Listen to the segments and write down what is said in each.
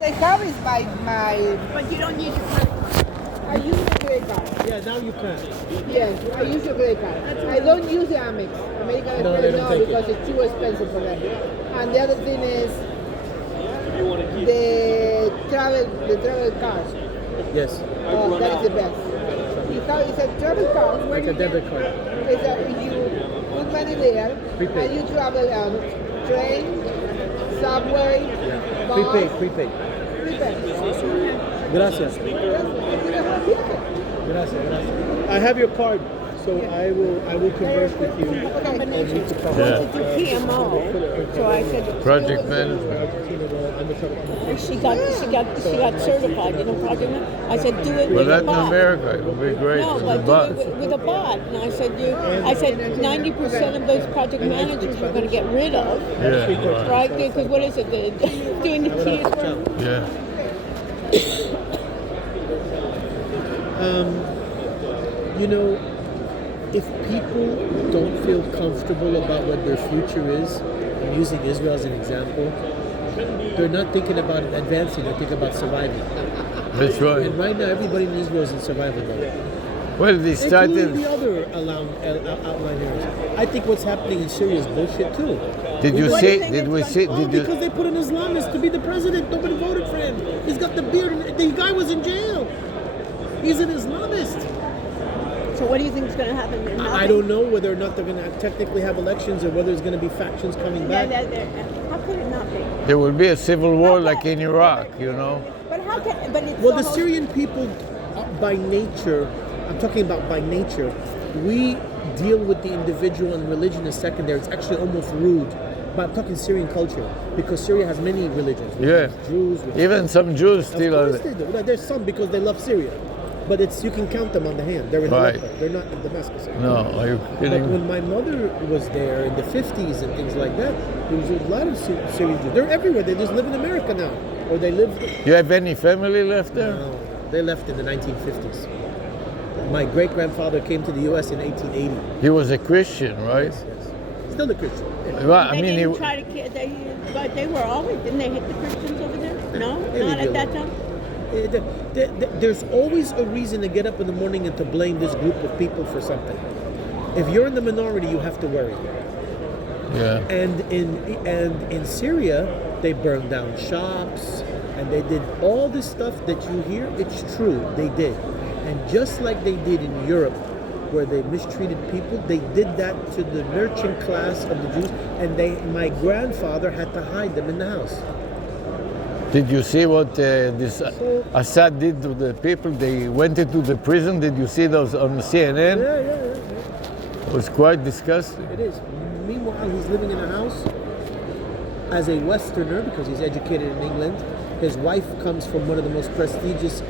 The car is my. But you don't need your credit card. I use a credit card. Yeah, now you can. Yes, I use a credit card. I don't use the Amex. American No, they Express don't no, take because it's too expensive for them. And the other thing is the travel card. Yes. Oh, that is the best. It's a travel card. Like a debit card. You put money there, Prepaid. and you travel on train, subway, Yeah. bus. Prepaid. Prepaid. Gracias. Gracias. I have your card, so I will converse with you. And you can talk Well, about, it's a PMO. So I said, Project management. she got certified, project manager. I said, do it Well, with a Latin bot. America, it would be great. No, with but the do bus. it with a bot. And I said 90% of those project managers we're going to get rid of, Yeah, right? Because what is it? Doing the keys work. yeah. If people don't feel comfortable about what their future is, I'm using Israel as an example, they're not thinking about advancing, they're thinking about surviving. That's right. And right now, everybody in Israel is in survival mode. Well, they Including started. the other outline areas. I think what's happening in Syria is bullshit too. Did you What do see? you think Did it's we gonna- see? Oh, Did because you? they put an Islamist to be the president. Nobody voted for him. He's got the beard. And the guy was in jail. He's an Islamist. So what do you think is going to happen? I don't know whether or not they're going to technically have elections or whether there's going to be factions coming back. How could it not be? There will be a civil war like in Iraq, But how can? But it's Well, the almost- Syrian people, by nature, I'm talking about by nature, we deal with the individual and religion as secondary. It's actually almost rude. But I'm talking Syrian culture because Syria has many religions. We Yeah. have Jews. we have- Even some Jews Of still course are. they do. There's some because they love Syria. But you can count them on the hand. They're in Right. Aleppo. They're not in Damascus. No, are you But kidding? when my mother was there in the 50s and things like that, there was a lot of Syrian Jews. They're everywhere. They just live in America now. Or they live... You have any family left there? No, they left in the 1950s. My great-grandfather came to the U.S. in 1880. He was a Christian, right? Yes. Still a Christian. Yeah. Well, I They mean, didn't try to kill. But they were always. Didn't they hit the Christians over there? No, They not leave at you that alone. time. There's always a reason to get up in the morning and to blame this group of people for something. If you're in the minority, you have to worry. yeah. And in Syria, they burned down shops and they did all this stuff that you hear. It's true, they did. And just like they did in Europe, where they mistreated people, they did that to the merchant class of the Jews. And my grandfather had to hide them in the house. Did you see what this Assad did to the people? They went into the prison. Did you see those on CNN? Yeah. It was quite disgusting. It is. Meanwhile, he's living in a house as a Westerner because he's educated in England. His wife comes from one of the most prestigious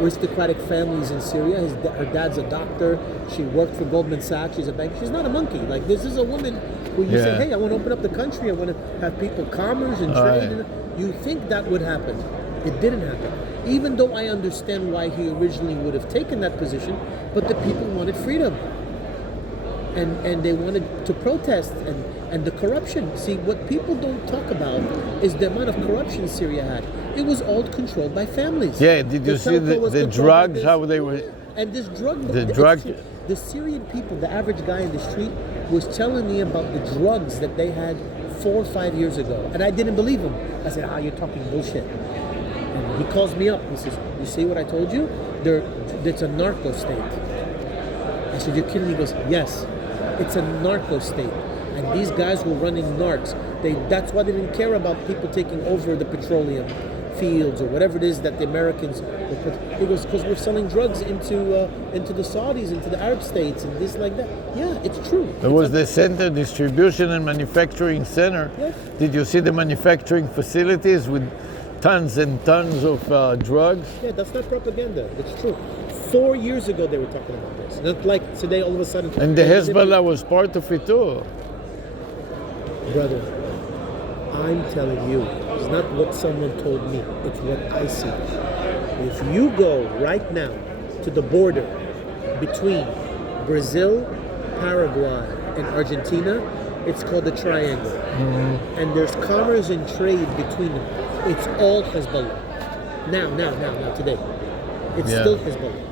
aristocratic families in Syria. Her dad's a doctor. She worked for Goldman Sachs. She's a banker. She's not a monkey. Like, this is a woman who you say, hey, I want to open up the country. I want to have people commerce and trade. You think that would happen. It didn't happen. Even though I understand why he originally would have taken that position, but the people wanted freedom. And they wanted to protest and the corruption. See, what people don't talk about is the amount of corruption Syria had. It was all controlled by families. Yeah, did you see the drugs, how they were? And this drug... The Syrian people, the average guy in the street, was telling me about the drugs that they had 4 or 5 years ago. And I didn't believe him. I said, you're talking bullshit. And he calls me up. He says, you see what I told you? It's a narco state. I said, you're kidding me? He goes, yes, it's a narco state. And these guys were running narcs. That's why they didn't care about people taking over the petroleum fields or whatever it is that the Americans were put. It was because we're selling drugs into the Saudis, into the Arab states, and this like that. Yeah, it's true. It was the center, distribution and manufacturing center. Yes. Did you see the manufacturing facilities with tons and tons of drugs? Yeah, that's not propaganda. It's true. 4 years ago they were talking about this. Not like today all of a sudden. And the Hezbollah was part of it too. Brother, I'm telling you, it's not what someone told me. It's what I see. If you go right now to the border between Brazil, Paraguay, and Argentina, it's called the Triangle. Mm-hmm. And there's commerce and trade between them. It's all Hezbollah. Now, today. It's Yeah. still Hezbollah.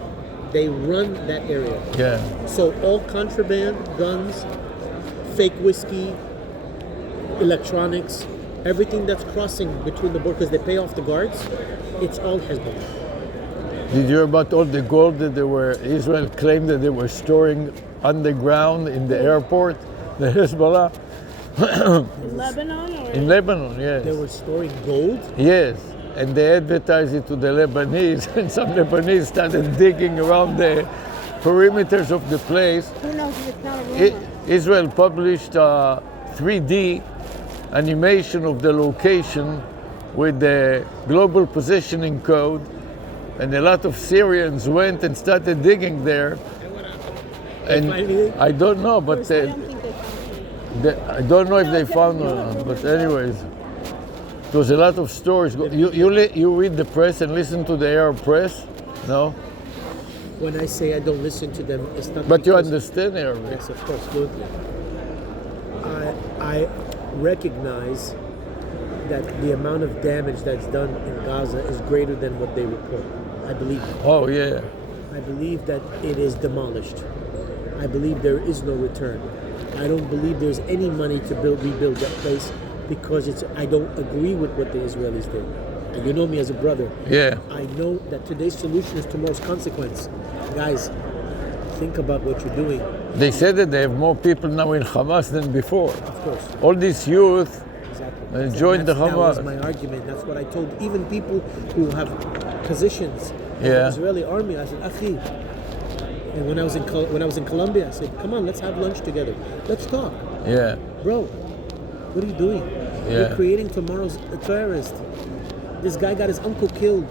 They run that area. Yeah. So all contraband, guns, fake whiskey, electronics, everything that's crossing between the border, because they pay off the guards, it's all Hezbollah. Did you hear about all the gold that Israel claimed that they were storing underground in the airport, the Hezbollah? In Lebanon or In Lebanon, yes. They were storing gold. Yes, and they advertised it to the Lebanese, and some Lebanese started digging around the perimeters of the place. who knows if it's not a rumor? Israel published a 3D animation of the location with the global positioning code, and a lot of Syrians went and started digging there. And I don't know, but I don't think they found it. I don't know if they found one or not, but anyways, there was a lot of stories. You read the press and listen to the Arab press? No? When I say I don't listen to them, it's not. But you because- understand Arabic? Yes, of course, fluently. I recognize that the amount of damage that's done in Gaza is greater than what they report. I believe that. Oh, yeah. I believe that it is demolished. I believe there is no return. I don't believe there's any money to rebuild that place because I don't agree with what the Israelis did. And you know me as a brother. Yeah. I know that today's solution is tomorrow's consequence. Guys, think about what you're doing. They said that they have more people now in Hamas than before. Of course. All this youth Exactly. joined the That was Hamas. my argument. That's what I told even people who have positions in Yeah. the Israeli army. I said, Akhi. And when I was in Colombia, I said, come on, let's have lunch together. Let's talk. Yeah. Bro, what are you doing? Yeah. You're creating tomorrow's terrorist. This guy got his uncle killed.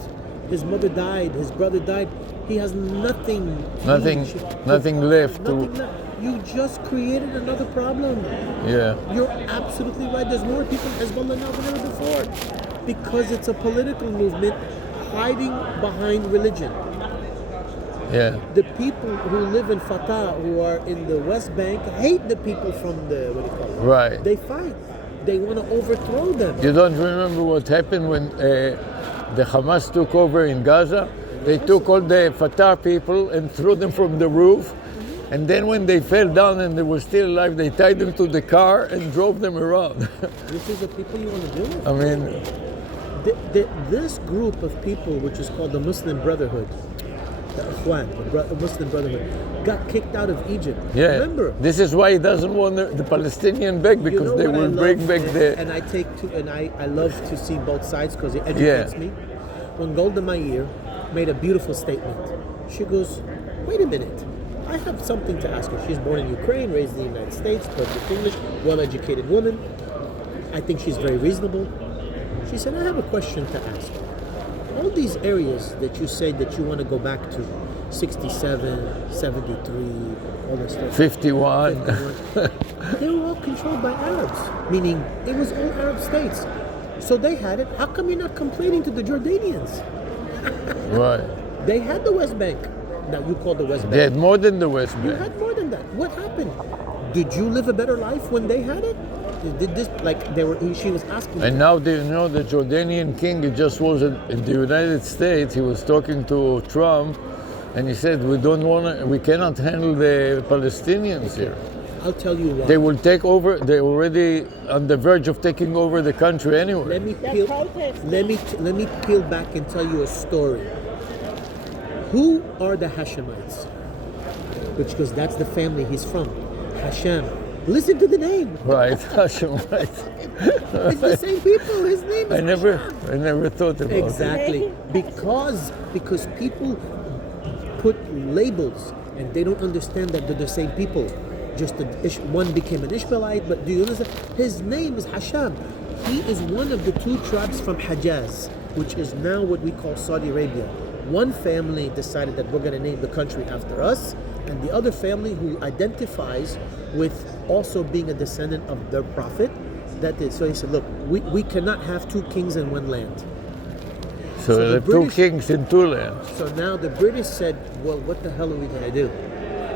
His mother died. His brother died. He has nothing. Nothing left Nothing to. left. You just created another problem. Yeah. You're absolutely right. There's more people in Hezbollah now than ever before. Because it's a political movement hiding behind religion. Yeah. The people who live in Fatah, who are in the West Bank, hate the people from the, what do you call it? Right. They fight. They want to overthrow them. You don't remember what happened when the Hamas took over in Gaza? They took all the Fatah people and threw them from the roof. And then when they fell down and they were still alive, they tied them to the car and drove them around. This is the people you want to deal with? I mean, This group of people, which is called the Muslim Brotherhood, the Ikhwan, the Muslim Brotherhood, got kicked out of Egypt. yeah. Remember? This is why he doesn't want the Palestinian back, because You know they what I will bring love, back the. and I love to see both sides because it educates me. When Golda Meir made a beautiful statement, she goes, "Wait a minute, I have something to ask her." She's born in Ukraine, raised in the United States, perfect English, well-educated woman. I think she's very reasonable. She said, "I have a question to ask. All these areas that you say that you want to go back to, 67, 73, all that stuff." 51. 51. They were all controlled by Arabs, meaning it was all Arab states. So they had it. How come you're not complaining to the Jordanians? Right. They had the West Bank. Now you call the West They Bank. had more than the West You Bank. had more than that. What happened? Did you live a better life when they had it? Did this like they were? She was asking. And now the Jordanian king, he just was in the United States. He was talking to Trump, and he said, we cannot handle the Palestinians here. I'll tell you why. They will take over. They're already on the verge of taking over the country anyway. Let me They're peel. protesting. Let me peel back and tell you a story. Who are the Hashemites? Because that's the family he's from. Hashem. Listen to the name. Right, Hashem, right. It's the same people. His name is I never thought about it. Exactly. Because people put labels and they don't understand that they're the same people. Just one became an Ishmaelite, but do you understand? His name is Hashem. He is one of the two tribes from Hijaz, which is now what we call Saudi Arabia. One family decided that we're going to name the country after us, and the other family who identifies with also being a descendant of their prophet. That is, so he said, look, we cannot have two kings in one land. So the the two British- kings in two lands. So now the British said, well, what the hell are we going to do?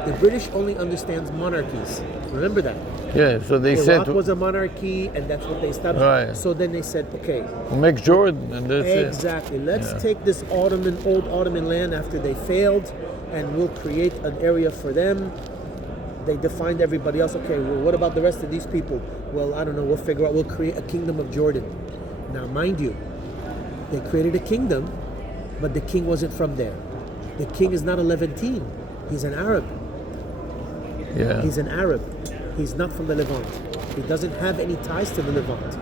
The British only understands monarchies. Remember that. Yeah, so they Iraq said, was a monarchy, and that's what they established. Right. So then they said, okay, make Jordan, and that's it. exactly. Let's Yeah. take this old Ottoman land after they failed, and we'll create an area for them. They defined everybody else. Okay, well, what about the rest of these people? Well, I don't know. We'll figure out. We'll create a kingdom of Jordan. Now, mind you, they created a kingdom, but the king wasn't from there. The king is not a Levantine. He's an Arab. Yeah. He's an Arab. He's not from the Levant. He doesn't have any ties to the Levant.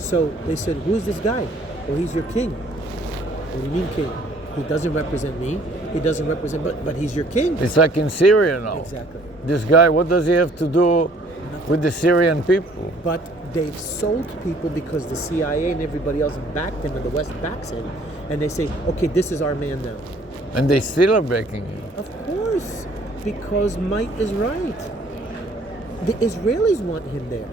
So they said, who's this guy? Well, he's your king. What do you mean king? He doesn't represent me. He doesn't represent, but he's your king. It's like in Syria now. Exactly. This guy, what does he have to do with the Syrian people? But they've sold people because the CIA and everybody else backed him and the West backs him. And they say, okay, this is our man now. And they still are backing him. Of course, because might is right. The Israelis want him there.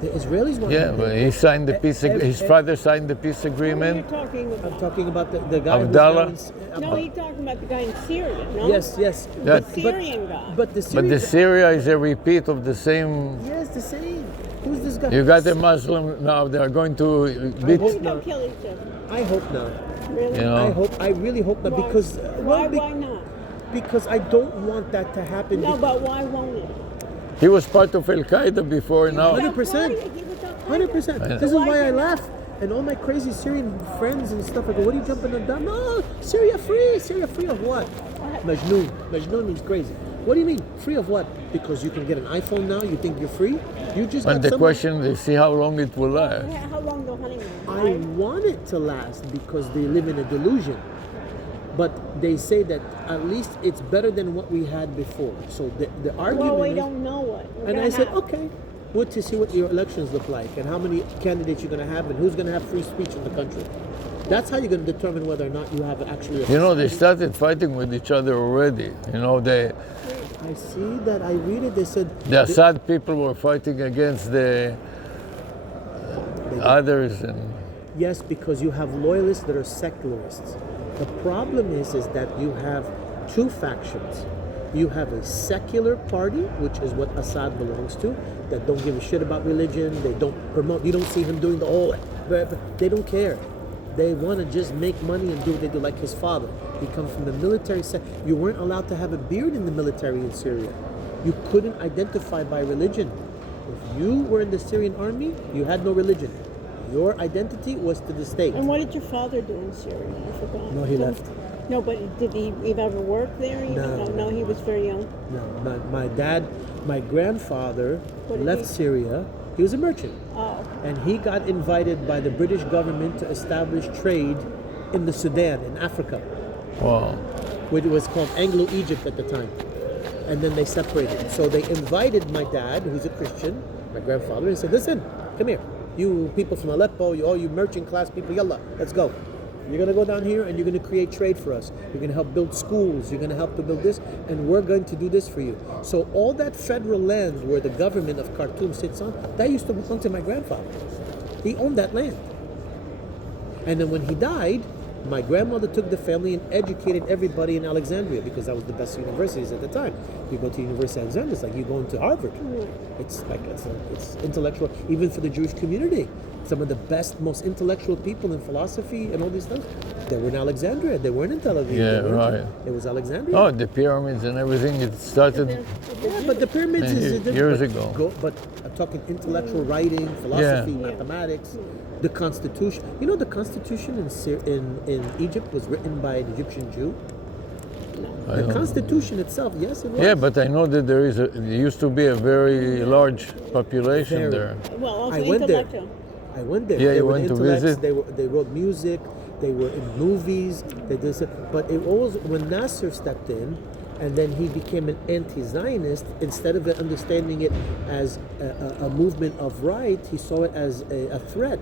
The Israelis want Yeah, him but there. he signed the peace. His father signed the peace What are you agreement. talking I'm about? talking about the guy Abdallah? who's now No, he's talking about the guy in Syria, no? Yes, yes. That- The Syrian guy. But the But Syrian the Syria is a repeat of the same. yes, the same. Who's this guy? You got the Muslim now. They are going to beat. hope They're not. gonna kill each other. I hope not. Really? You know. I really hope not. Why? Because Why not? because I don't want that to happen. No, but why won't it? He was part of Al Qaeda before. Now 100%. 100%. This is why I laugh. And all my crazy Syrian friends and stuff, I go, what are you jumping on down? No, Syria free. Syria free of what? Majnoon. Majnoon means crazy. What do you mean? Free of what? Because you can get an iPhone now, you think you're free? You just and got the someone- question is, see how long it will last. How long the honeymoon? I want it to last because they live in a delusion. But they say that at least it's better than what we had before. So the argument Well, we is, don't know what. We're and gonna I said, have. okay, what to see what your elections look like and how many candidates you're going to have and who's going to have free speech in the country. That's how you're going to determine whether or not you have actually. You know, they started fighting with each other already. You know, I see that. I read it. They said the Assad people were fighting against the others, and yes, because you have loyalists that are secularists. The problem is that you have two factions. You have a secular party, which is what Assad belongs to, that don't give a shit about religion. They don't promote. You don't see him doing the whole. They don't care. They want to just make money and do what they do, like his father. He comes from the military. You weren't allowed to have a beard in the military in Syria. You couldn't identify by religion. If you were in the Syrian army, you had no religion. Your identity was to the state. And what did your father do in Syria? I forgot. No, he left. No, but did he ever work there? No. No, he was very young. No, my grandfather What did left he- Syria. He was a merchant. Oh, And he got invited by the British government to establish trade in the Sudan, in Africa, wow. which was called Anglo-Egypt at the time. And then they separated. So they invited my dad, who's a Christian, my grandfather, and said, listen, come here. You people from Aleppo, all you merchant class people, yalla, let's go. You're going to go down here and you're going to create trade for us. You're going to help build schools. You're going to help to build this. And we're going to do this for you. So all that federal land where the government of Khartoum sits on, that used to belong to my grandfather. He owned that land. And then when he died, my grandmother took the family and educated everybody in Alexandria because that was the best universities at the time. You go to University of Alexandria, it's like you going to Harvard. It's like it's intellectual, even for the Jewish community. Some of the best, most intellectual people in philosophy and all these things, they were in Alexandria. They weren't in Tel Aviv. Yeah, They weren't- right. It was Alexandria. Oh, the pyramids and everything. It started. Yeah, but the pyramids is different. Years But ago. But I'm talking intellectual writing, philosophy, Yeah. mathematics, the Constitution. You know, the Constitution in Egypt was written by an Egyptian Jew. I The don't- Constitution itself, yes, it was. Yeah, but I know that there used to be a very large population Very. there. well, also I went there. intellectual. I went there. Yeah, they you were went to intellects, visit? They wrote music. They were in movies. They did, but it always when Nasser stepped in, and then he became an anti-Zionist. Instead of understanding it as a movement of right, he saw it as a threat,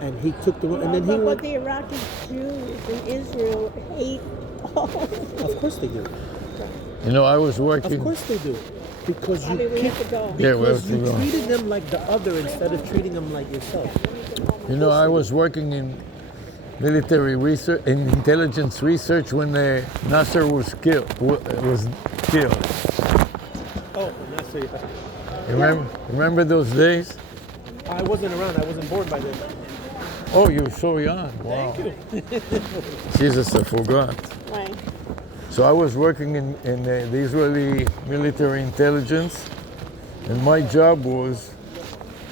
and he took the and then he but went. the Iraqi Jews in Israel hate all Of course they do. You know, I was Of working. course they do, because I you mean, we keep, have to go. Yeah, we because have to you go. treated them like the other instead of treating them like yourself. You know, I was working in military research, in intelligence research when Nasser was killed. Oh, Nasser. Remember those days? I wasn't around. I wasn't born by then. Oh, you're so young. Wow. Thank you. Jesus, I forgot. Right. So I was working in the Israeli military intelligence, and my job was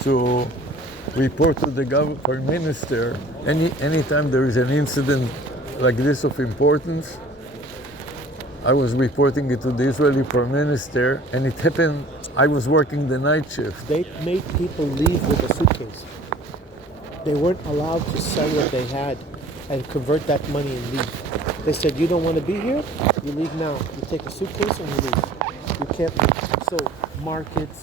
to report to the prime minister anytime there is an incident like this of importance. I was reporting it to the Israeli prime minister, and it happened. I was working the night shift. They made people leave with a suitcase. They weren't allowed to sell what they had and convert that money and leave. They said, you don't want to be here? You leave now. You take a suitcase and you leave. You can't leave. So markets,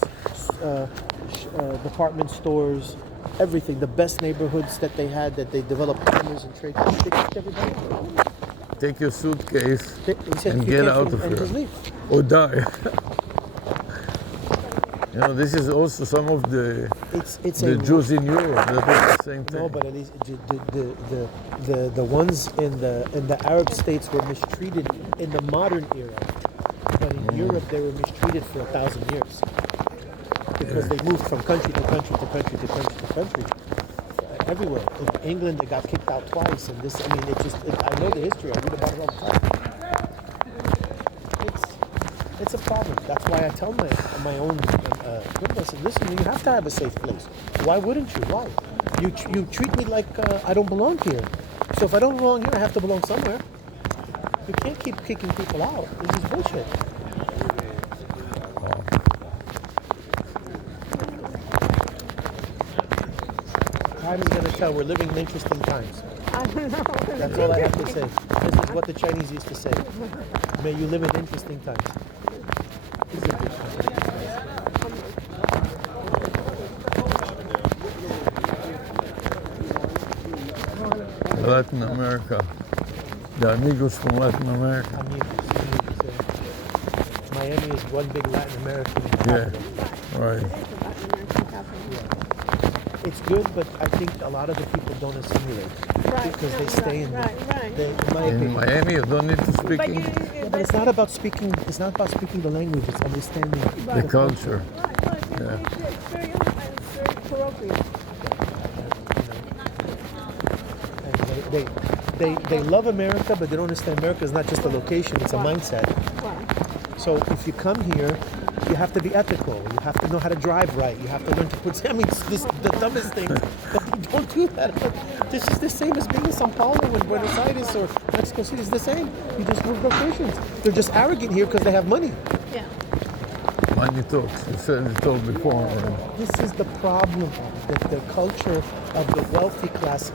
department stores, everything, the best neighborhoods that they had, that they developed commerce and trade, they kicked everybody out. Take your suitcase He said, and "If you get can't out come of and here. just leave." Or die. You know, this is also some of the Jews in Europe that are the same thing. No, but at least the ones in the Arab states were mistreated in the modern era, but in Europe they were mistreated for 1,000 years because they moved from country to country to country to country to country. Everywhere. In England, they got kicked out twice, and this. I mean, I know the history. I read about it all the time. It's a problem. That's why I tell my own people, I said, listen, you have to have a safe place. Why wouldn't you? Why? You treat me like I don't belong here. So if I don't belong here, I have to belong somewhere. You can't keep kicking people out. This is bullshit. Time is going to tell. We're living in interesting times. I don't know. That's all I have to say. This is what the Chinese used to say. May you live in interesting times. These are good times. Latin America. The amigos from Latin America. Miami is one big Latin American Yeah, capital. right. It's good, but I think a lot of the people don't assimilate because they stay in. In my In opinion. Miami, you don't need to speak But English. But it's not about speaking. It's not about speaking the language. It's understanding The culture. It's very parochial. And they love America, but they don't understand America is not just a location. It's a mindset. So if you come here, you have to be ethical. You have to know how to drive right. You have to learn to put. I mean, this is the dumbest thing. But they don't do that. This is the same as being in São Paulo or Buenos Aires or Mexico City. It's the same. You just move locations. They're just arrogant here because they have money. Yeah. Money talks. You said it all before. This is the problem. That the culture of the wealthy class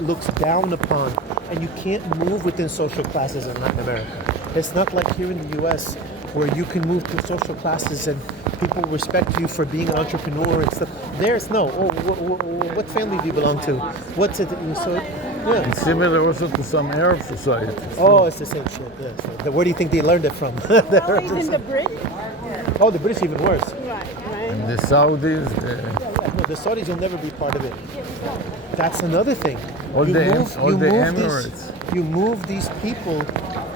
looks down upon, and you can't move within social classes in Latin America. It's not like here in the U.S. where you can move to social classes and people respect you for being an entrepreneur and stuff. There's no. Oh, what family do you belong to? What's it? So, yeah. It's similar also to some Arab societies. Oh, it's the same shit. Yes. Where do you think they learned it from? Even the British. Oh, the British even worse. Right. And the Saudis, No, the Saudis will never be part of it. That's another thing. all the Emirates. You move these people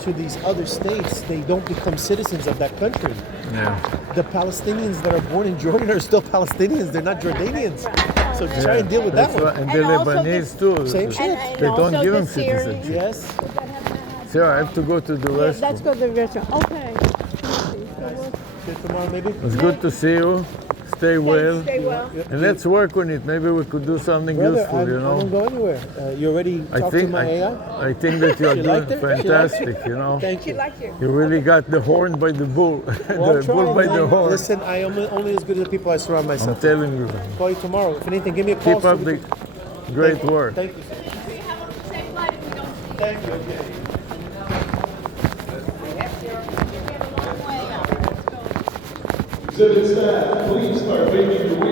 to these other states, they don't become citizens of that country. Yeah. The Palestinians that are born in Jordan are still Palestinians. They're not Jordanians. So try and deal with that That's one. right. And the And also Lebanese too. Same shit. And They don't also give the them Syrians. citizenship. Yes. Sarah, I have to go to the Let's restroom. go to the restaurant. Okay. Till tomorrow, maybe. It's good to see you. Stay well. Stay well. And let's work on it. Maybe we could do something Brother, useful, I you know. don't go anywhere. You already talked to my AI? I think that you are She doing liked it? She liked it? fantastic, you know. Thank you. Like you. You really got the horn by the bull. Well, The bull by the horn. Listen, I am only as good as the people I surround I'm myself with. telling you. Call you tomorrow. If anything, give me a call. Keep so up we the can- great work. Thank you. Thank you. Okay. Exhibit staff, please start making your way